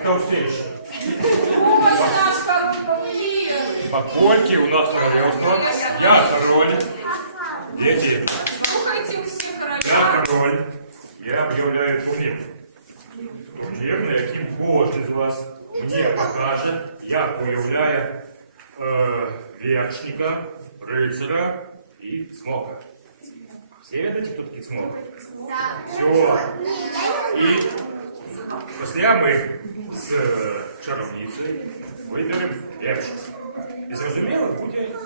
Кто все еще? Ой, наш король Павлин! По польке у нас королевство. Я король. Дети. Слухайте усі короля. Я король. Я объявляю турнир. Турнир, на яким кожен з вас мне покаже, як уявляє вершника, рыцаря и смока. Все видите, кто такие смок? Все. И после мы с чаровницей выберем вершника. И зрозуміло, буде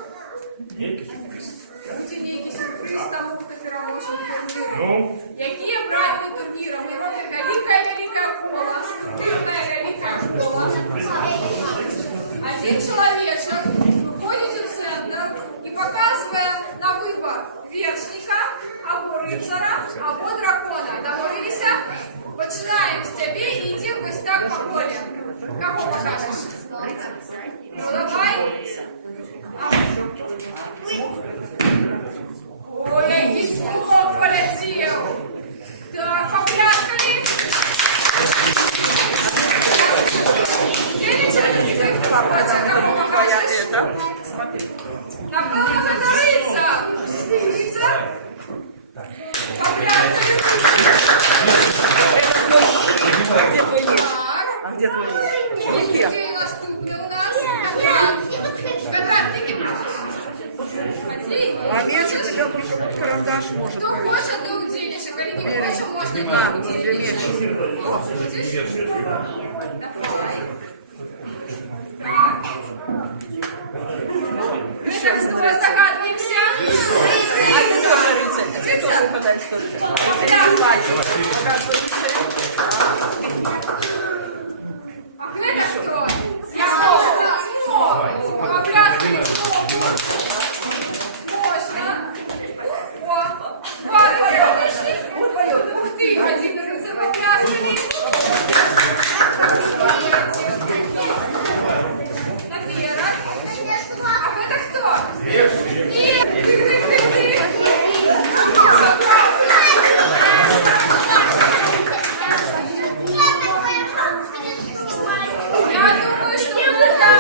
некий сюрприз. Буде некий сюрприз того, как ромочный. Ну? Какие правила турнира? Мы робим великое поло. Великое поло. Один человечек выходит в центр и, показывая на выбор вершника, або рыцара, або дракона. Договорились? Починаем с тебя и иди в гостях по полю. Кого покажешь? Ну, давай. Ой, який смог полетів. Так, попляскали. Твоя это. Напевно, це рицар. Рицар? Попляскали. Где твой меч? Так. А где твой меч? Ось Где? где наступний у нас. Так. Какая А меч у тебя только вот карандаш может Кто быть. хочет, то удельничек, а не хочет, можно не На, тебе меч. Это мы догадываемся. А ты тоже рыцарь. Ты тоже угадай, что ты. Ты платье. Ага, что рыцарь. А это кто? Смог. Попляскали смог. Можно. О, два твоя вышли. Ух ты, один на конце попляскали. Так, Вера. А это кто? Нет, ты. Я думаю, что мы там.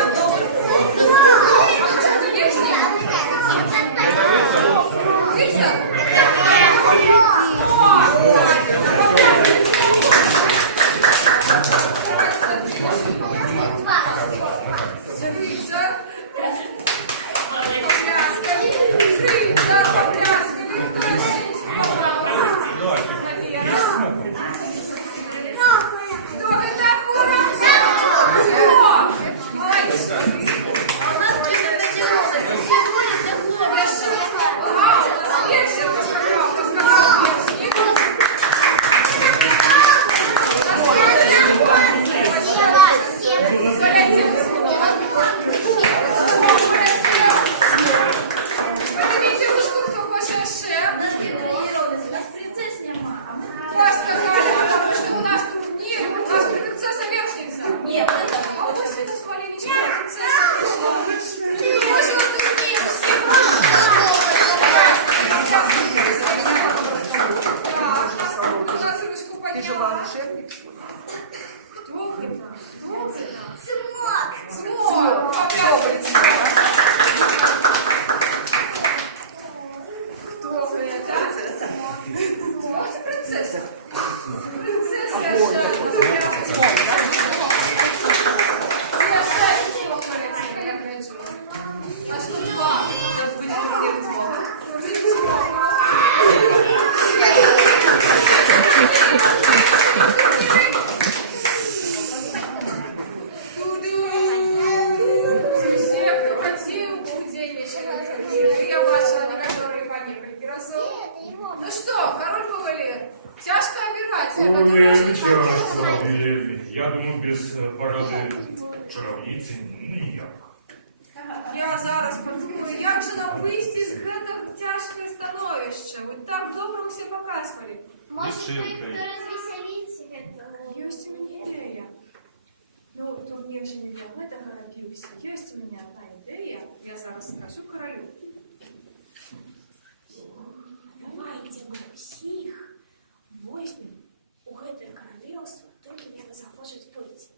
Ну что, король Павлин, тяжкая операция, но ты можешь Я думаю, без поради чаровниці ніяк. Я зараз подумаю, як же нам вийти з гэтага тяжкое становище? Ви так добре все показывали. Может быть, развеселить это? Есть у меня идея. Ну, турнир же не для этого родился. Есть у меня одна идея. Я зараз скажу королю. Давайте мы всех возьмем у гэтае королевства, только не захочет быть.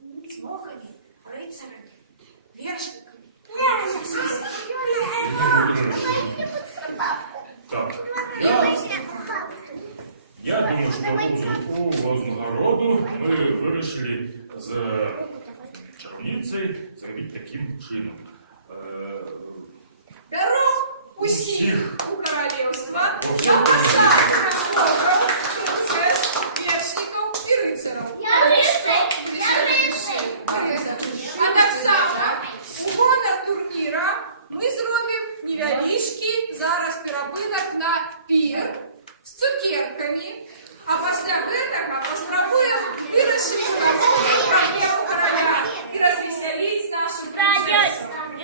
вирішили з чарівницею зробити таким чином. Беру усіх у королевства, Усіх. я посадку разлогов, принцесс, вершников и рыцаров. Я рыцарь! Я рыцарь! А так само у гонор турніра ми зробимо невеличкий зараз перепинок на пір з цукерками, а після этого